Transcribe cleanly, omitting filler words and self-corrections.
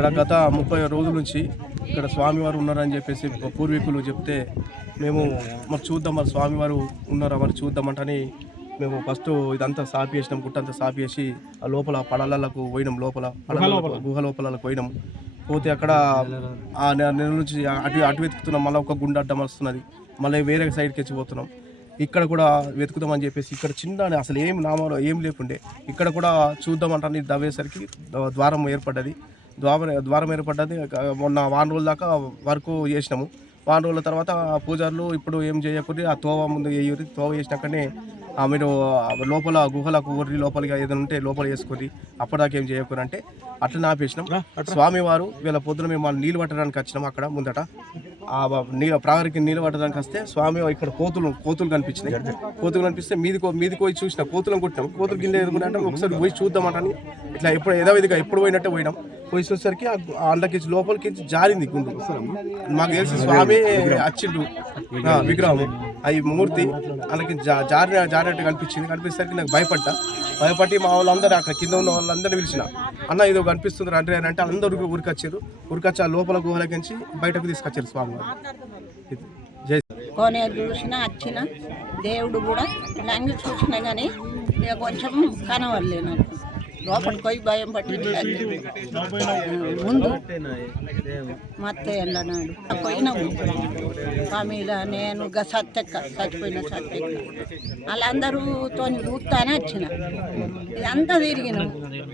ఇక్కడ గత 30 రోజుల నుంచి ఇక్కడ స్వామివారు ఉన్నారని చెప్పేసి పూర్వీకులు చెప్తే మేము మరి చూద్దాం, మరి స్వామివారు ఉన్నారా మరి చూద్దామంటని మేము ఫస్ట్ ఇదంతా సాపి చేసినాం, గుట్టంతా సాపి చేసి ఆ లోపల పడలలకు పోయినాం, లోపల గుహ లోపలకు పోయినాం. పోతే అక్కడ ఆ నెల నుంచి అటు వెతుకుతున్నాం, మళ్ళీ ఒక గుండె అడ్డం వస్తున్నది, మళ్ళీ వేరే సైడ్కి వచ్చిపోతున్నాం. ఇక్కడ కూడా వెతుకుదామని చెప్పేసి ఇక్కడ చిన్న అసలు ఏం నామాలు ఏం లేకుండే ఇక్కడ కూడా చూద్దామంటే దవ్వేసరికి ద్వారం ఏర్పడ్డది. ద్వారం ఏర్పడ్డది. మొన్న వారం రోజుల దాకా వర్క్ చేసినాము. వారం రోజుల తర్వాత పూజారులు ఇప్పుడు ఏం చేయకూడదు, ఆ తోవ ముందు వేయరు, తోవ వేసినాకనే మీరు లోపల గుహలకు ఊరి లోపలిగా ఏదైనా ఉంటే లోపల వేసుకొని అప్పటిదాకా ఏం చేయకూడదు అంటే అట్లా ఆపేసినాం. స్వామివారు వీళ్ళ పొద్దున మేము నీళ్ళు పట్టడానికి వచ్చినాం. అక్కడ ముందట ప్రాగరికి నీళ్ళు పట్టడానికి వస్తే స్వామి ఇక్కడ కోతులు కనిపించినాయి. కోతులు కనిపిస్తే మీదికి పోయి చూసిన కోతులను కొట్టినాం. కోతులు గిన్నె ఎదుర్కొంటే ఒకసారి పోయి చూద్దామంటని ఇట్లా ఎప్పుడు యథావిధిగా ఎప్పుడు పోయినట్టే పోయినాం. పోయి చూసేసరికి అందులోకి లోపలికి జారింది గుండు. మాకు తెలిసి స్వామి వచ్చిండు విగ్రహం, అవి మూర్తి అందులోకి జారినట్టు కనిపించేసరికి నాకు భయపడి మా వాళ్ళందరూ అక్కడ కింద ఉన్న వాళ్ళందరినీ పిలిచిన, అన్న ఇదో కనిపిస్తుంది రండి అని అంటే అందరూ ఉరికొచ్చి ఆ లోపల గుహలకించి బయటకు తీసుకొచ్చారు స్వామి వారు. కోనే చూసినా వచ్చిన దేవుడు కూడా లంగి చూసినా కానీ ఇక కొంచెం కనవలే నాకు. లోపలికి పోయి భయం పట్టి ముందు మత్తయ్య నాడు పోయినాము. స్వామిలా నేను చచ్చిపోయిన సత్తెక్క వాళ్ళందరూ తోని చూస్తానే వచ్చిన. ఇదంతా తిరిగినాము.